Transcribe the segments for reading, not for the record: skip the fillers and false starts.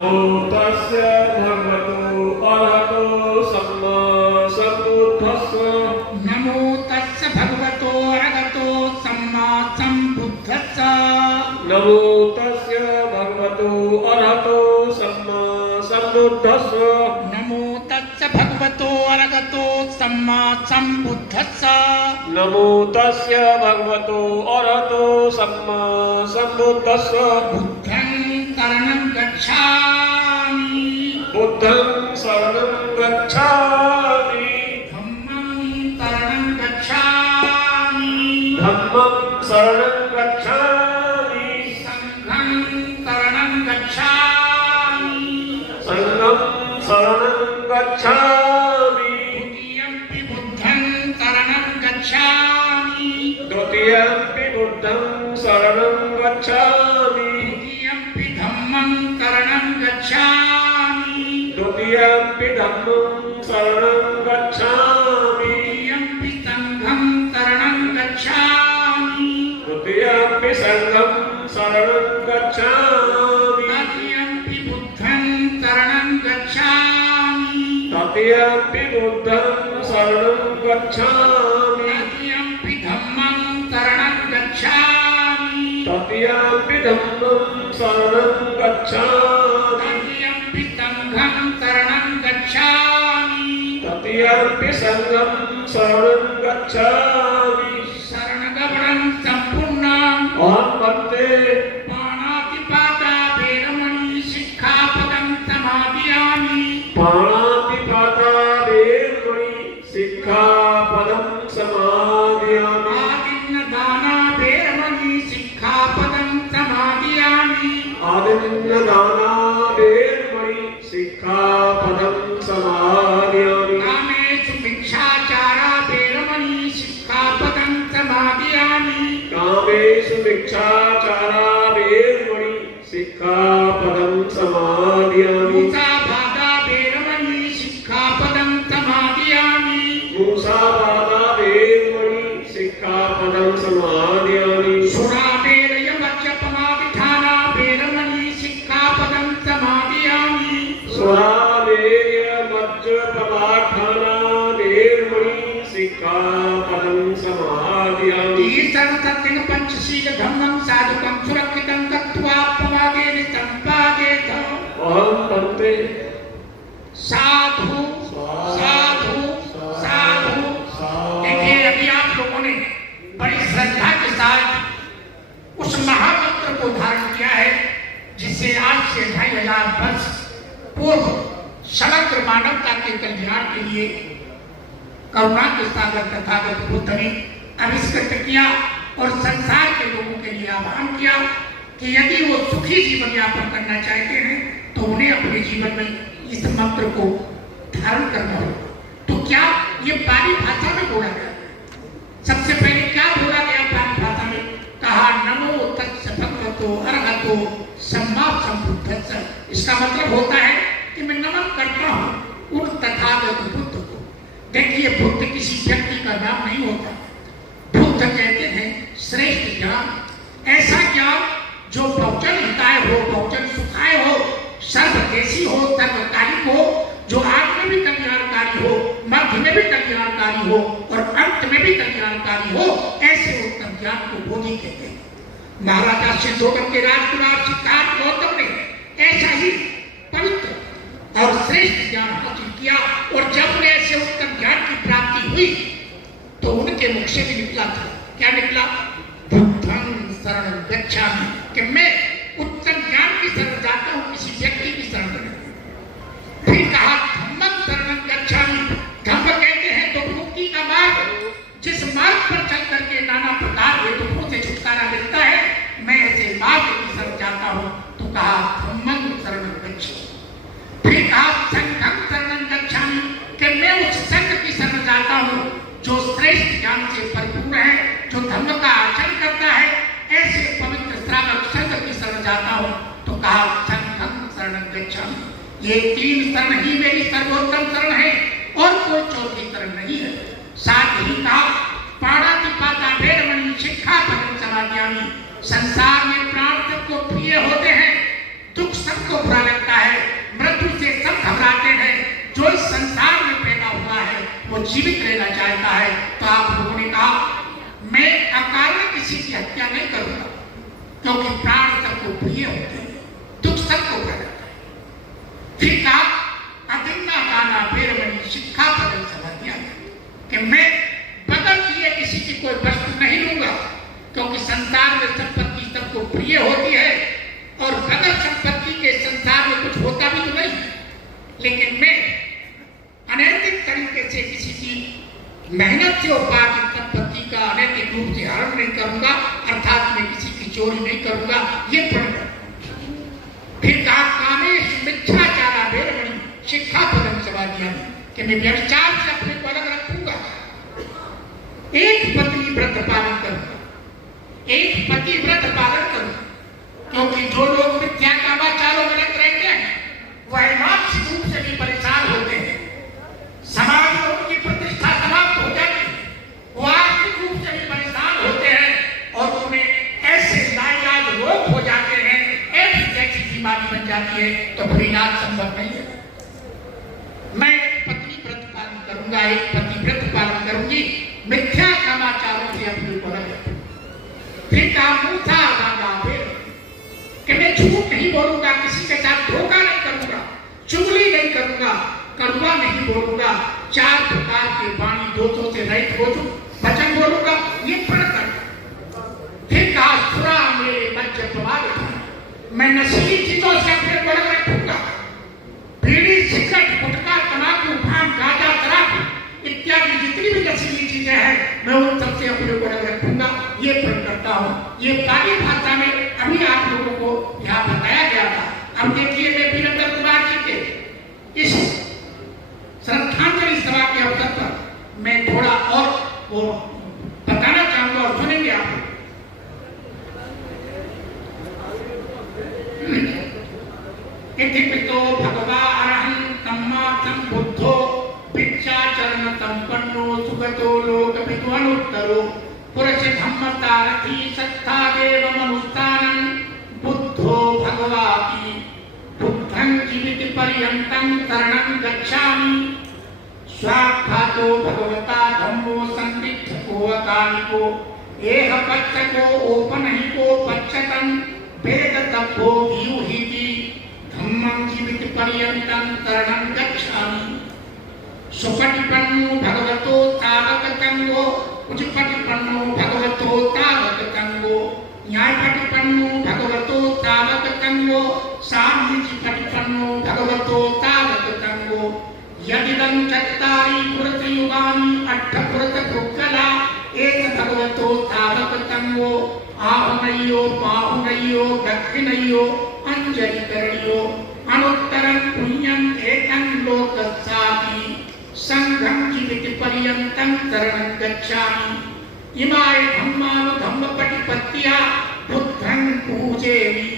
तस्य भगवतो अरहतो सम्मा सम्बुद्धस्स। नमो तस्य भगवतो अरहतो सम्मा सम्बुद्धस्स। नमो तस्य भगवतो अरहतो सम्मा सम्बुद्धस्स। नमो तस्य भगवतो अरहतो सम्मा सम्बुद्धस्स। नमो तस्य भगवतो अरहतो सम्मा सम्बुद्धस्स। बुद्धं शरणं गच्छामि। बुद्धं शरणं गच्छामि। धम्मं शरणं गच्छामि। धम्मं शरणं गच्छामि। संघं शरणं गच्छामि। संघं शरणं गच्छामि। द्वितीयंपि बुद्धं शरणं गच्छामि। द्वितीयंपि बुद्धं शरणं गच्छामि। द्वितीयंपि धम्मं शरणं गच्छामि। द्वितीयंपि धम्मं शरणं गच्छामि। द्वितीयंपि संघं शरणं गच्छामि। द्वितीयंपि संघं शरणं गच्छामि। तृतीयंपि बुद्धं शरणं गच्छामि। तृतीयंपि बुद्धं शरणं गच्छामि। तृतीयंपि धम्मं शरणं गच्छामि। तृतीयंपि धम्मं शरणं गच्छामि। तृतीयंपि संघं शरणं गच्छामि। तृतीयंपि संघं शरणं गच्छामि। शरणगमनं सम्पूर्णम् अहं वन्दे पाणातिपाता वेरमणि शिक्षापदं समादयामि। पाणातिपाता वेरमणि शिक्षापदं समादयामि। आदिन्नदाना वेरमणि शिक्षापदं समादयामि। आदिन्नदाना वेरमणि शिक्षापदं समादयामि। कामेषु भिक्षाचारा वेरमणि शिक्षापदं समादयामि। कामेषु भिक्षाचारा वेरमणि शिक्षापदं समादयामि। मूसावादा वेरमणि शिक्षापदं समादयामि। मूसावादा वेरमणि शिक्षापदं समादयामि। सुरामेरयमज्जपमादिठाना वेरमणि शिक्षापदं समादयामि। सुरामेरयमज्जपमादिठाना वेरमणि शिक्षापदं समादयामि। ईशं सत्यं पंचशील धम्मं साधुकं सुरक्षितं दत्त्वा प्रमादेन सम्पादेत। अहं वन्दे साधु साधु साधु। देखिए अभी आप लोगों ने बड़ी श्रद्धा के साथ उस महामंत्र को धारण किया है जिसे आज से 2500 वर्ष पूर्व समग्र मानवता के कल्याण के लिए करुणा के सागर तथागत बुद्ध ने आविष्कृत किया और संसार के लोगों के लिए आह्वान किया कि यदि वो सुखी जीवन यापन करना चाहते हैं तो उन्हें अपने जीवन में इस मंत्र को धारण करना होगा। तो क्या ये पाली भाषा में बोला गया? सबसे पहले क्या बोला गया पाली भाषा में? कहा नमो तस्य भगवतो अरहतो सम्मा सम्बुद्धस्स। इसका मतलब होता है कि मैं नमन करता हूँ उन तथागत बुद्ध को। देखिए बुद्ध किसी व्यक्ति का नाम नहीं होता। बुद्ध कहते हैं श्रेष्ठ ज्ञान, ऐसा ज्ञान जो बहुजन हिताय हो, बहुजन सुखाय हो, सर्वदेशी हो, सर्वकारी हो, जो आग में भी कल्याणकारी हो, मध्य में भी कल्याणकारी हो और अंत में भी कल्याणकारी हो, ऐसे उत्तम ज्ञान को बोधि कहते हैं। महाराजा सिद्ध होकर के राजकुमार सिद्धार्थ गौतम ने ऐसा ही पवित्र और श्रेष्ठ ज्ञान हासिल किया और जब उन्हें ऐसे उत्तम ज्ञान की प्राप्ति हुई तो उनके मुख से भी निकला था, क्या निकला? बुद्धं शरणं गच्छामि, कि मैं उत्तम ज्ञान की शरण जाता हूं, किसी व्यक्ति की शरण नहीं। फिर कहा धम्मं शरणं गच्छामि। धम्म कहते हैं तो मुक्ति का मार्ग, जिस मार्ग पर चल करके नाना प्रकार के दुखों से छुटकारा मिलता है, मैं ऐसे मार्ग की शरण जाता हूं। तो कहा धम्मं शरणं गच्छामि। फिर कहा संघं शरणं गच्छामि, कि मैं उस संघ की शरण जाता हूं जो श्रेष्ठ ज्ञान से परिपूर्ण है, जो धर्म का आचरण करता है, ऐसे पवित्र श्रावक संघ की शरण जाता हूं। तो कहा संघं शरणं गच्छामि। ये 3 शरण ही मेरी सर्वोत्तम शरण है और कोई चौथी शरण नहीं है। साथ ही कहा पाणातिपाता वेरमणि शिक्षापदं समादयामि। संसार में प्राण सबको प्रिय होते हैं, दुख सबको बुरा लगता है, जीवित रहना चाहता है, तो आप लोगों ने कहा मैं अकारण किसी की हत्या नहीं करूंगा, क्योंकि प्राण सबको प्रिय होते हैं, दुख सबको कर जाता है। फिर कहा अतिन्ना गाना बेरमणि शिक्षा बदल समझ दिया कि मैं बदल दिए किसी की कोई वस्तु नहीं लूंगा, क्योंकि संसार में संपत्ति सबको प्रिय होती है और बगैर संपत्ति के संसार में कुछ होता भी तो नहीं। लेकिन मैं अनैतिक तरीके से किसी की मेहनत से उपार्जित संपत्ति का अनैतिक रूप से हरण नहीं करूंगा, अर्थात मैं किसी की चोरी नहीं करूंगा, ये प्रण कर। फिर कहा कामेश मिथ्याचारा बेरमणि शिक्षा पदम समाधियां कि मैं व्यभिचार से अपने को अलग रखूंगा, एक पत्नी व्रत पालन करूंगा, एक पति व्रत पालन करूंगा, क्योंकि जो लोग मिथ्या कामाचारों में रत रहते हैं वह मानसिक रूप से भी परेशान होते हैं, समाज में उनकी प्रतिष्ठा समाप्त हो जाती है, वो आर्थिक रूप से भी परेशान होते हैं और उन्हें ऐसे नाइलाज रोग हो जाते हैं, ऐसी जैसी बीमारी बन जाती है, तो फिर इलाज संभव नहीं है। मैं एक पत्नी व्रत पालन करूंगा, एक पति व्रत पालन करूंगी, मिथ्या कामाचारों से अपने को रख। फिर कहा मूथा गागा कि मैं झूठ नहीं बोलूंगा, किसी के साथ धोखा नहीं करूंगा, चुगली नहीं करूंगा, कड़वा नहीं बोलूंगा, 4 प्रकार के वाणी दोषों से रहित वचन बोलूंगा, ये प्रण कर। फिर कहा सुरा मेरे मध्य प्रभाव था, मैं नशीली चीजों से अपने को अलग रखूंगा, बीड़ी सिगरेट गुटखा तंबाकू भांग गांजा शराब इत्यादि जितनी भी नशीली चीजें हैं मैं उन सबसे अपने को अलग रखूंगा, ये प्रण करता हूँ। ये पाली भाषा में अभी आप लोगों को यहाँ बताया गया था। अब देखिए मैं वीरेंद्र कुमार जी के इस श्रद्धांजलि सभा के अवसर पर मैं थोड़ा और वो बताना चाहूंगा और सुनेंगे आप। इतिपितो भगवा अरहं सम्मासं बुद्धो भिक्षाचरण संपन्नो सुगतो लोकविदु अनुत्तरो पुरुष धम्म सारथी सत्ता देव मनुष्ठानं बुद्धो भगवाति बुद्धं जीवित पर्यन्तं शरणं गच्छामि स्वाख्यातो भगवता धम्मो संदिग्धको अकालिको एह पच्चको ओपनहिको पच्चतं वेद तपो व्यूहिति धम्मं जीवित पर्यन्तं शरणं गच्छामि सुपटिपन्नो भगवतो तावकतंगो उच्चपटिपन्नो भगवतो तावकतंगो न्यायपटिपन्नो भगवतो तावकतंगो साम्यचिपटिपन्नो भगवतो तावकतंगो यदिदं चत्तारि पुरतयुगानि अट्ठपुरतपुक्कला एक भगवतो तावकतंगो आहुनय्यो बाहुनय्यो दक्षिणय्यो अंजलि करणियो अनुत्तरं पुण्यं एकं लोकस्यापि संघं जीवित पर्यन्तं शरणं गच्छामि इमाय धम्मानुधम्मपटिपत्त्या बुद्धं पूजेमि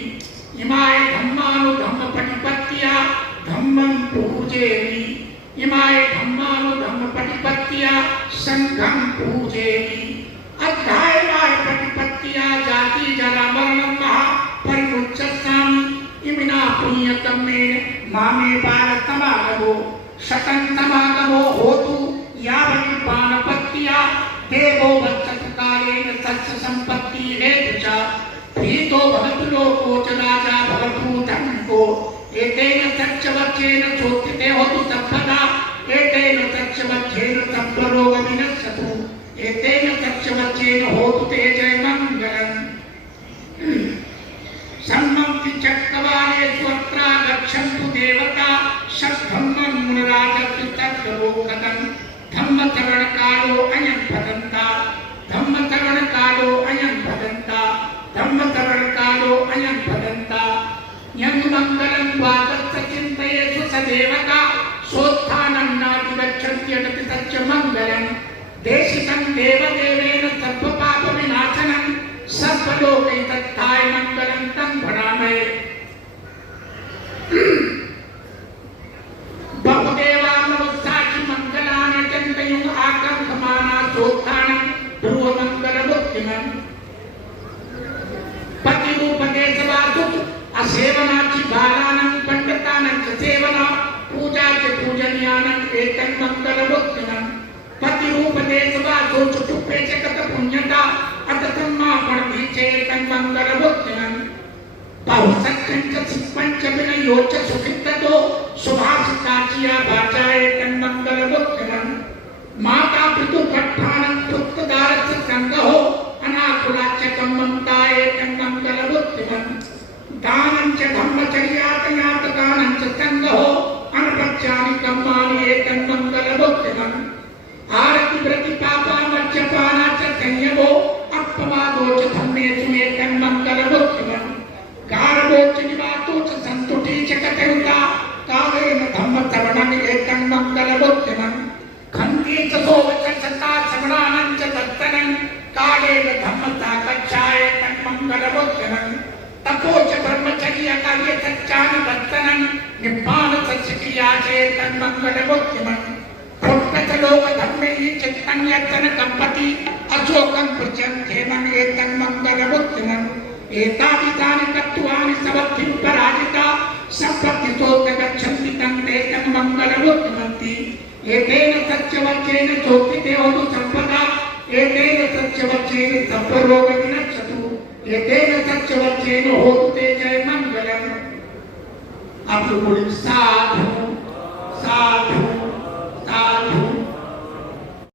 इमाय धम्मानुधम्मपटिपत्त्या धम्मं पूजेमि इमाय धम्मानुधम्मपटिपत्त्या संघं पूजेमि अध्यायवाय पटिपत्त्या जाति जरा मरणं महा परिमुच्यसामि इमिना पुण्यकम्मेन मामे पारतमागमो शतं समागमो होतु यावति पानपत्त्या देवो वत्सकालेन तस्य संपत्ति हेतु च प्रीतो भवतु लोको च राजा भवतु धनको एतेन सत्यवचेन चोत्थिते होतु सर्वदा एतेन सत्यवचेन सर्वरोग विनश्यतु एतेन सत्यवचेन होतु ते जयमङ्गलम् सम्मति चक्रवालेषु अत्र गच्छन्तु देवता षड्धम्मं मुनिराजस्य तद्लोकदं धम्मचरणकालो अयं भदन्ता धम्मचरणकालो अयं भदन्ता धम्मचरणकालो अयं भदन्ता यन्मङ्गलं द्वादश चिन्तयेषु स देवता सोत्थानं नातिगच्छन्त्यनति सत्यमङ्गलं देशितं देवदेवेन सर्वपापविनाशनं सर्वलोकैतत्थाय मङ्गलं तं भणामहे बहुदेवामवस्साचि मङ्गलानि चन्तयुं आकङ्खमाना सोत्थानं ध्रुवमङ्गलमुत्तिमम् पतिरूपदेशवासु असेवनाचि बालानां पण्डितानां च सेवना पूजा च पूजनीयानां एतं मङ्गलमुत्तिमम् उपदेश वाचो चुटुप्पे जगत पुण्यता अततम्मा पणवीचे तन्मंगल बुद्धिमन बहुसत्कंच सिपंच विनयोच सुखिततो सुभाषिताचिया भाचाए तन्मंगल बुद्धिमन माता पितु पट्ठानं पुत्रदारच संगहो अनाकुलाच कम्मंताए तन्मंगल बुद्धिमन दानं च धम्मचर्यातयात दानं च संगहो अनपच्यानि कम्मानि तन्मंगल बुद्धिमन आरति व्रति पापा मज्जपाना च संयमो अपवादो च धम्मेषु तन्मंगल बुद्धिमन गार्भो च निवातो च संतुष्टि च कतयुता कालेन धम्म श्रवणं तन्मंगल बुद्धिमन खन्ति च सोवच सता श्रवणानं च दत्तनं कालेन धम्म साकच्छाय तन्मंगल बुद्धिमन तपो च ब्रह्मचर्य कार्य सच्चान दत्तनं निब्बान सच्चिक्रिया च तन्मंगल बुद्धिमन लोक धर्मे चित्तन्यतन कंपति अशोकं पुजं खेमं तन्मंगल बुद्धिमन एतावितानि तत्त्वानि सबद्धि पराजिता संपत्तितोत गच्छन्ति तन्ते तन्मंगल बुद्धिमन्ति एतेन सत्यवचेन चोक्तिते होतु संपदा एतेन सत्यवचेन सर्वरोग विनश्यतु एतेन सत्यवचेन होतु ते जय मंगलम। आप लोग बोलिए साथ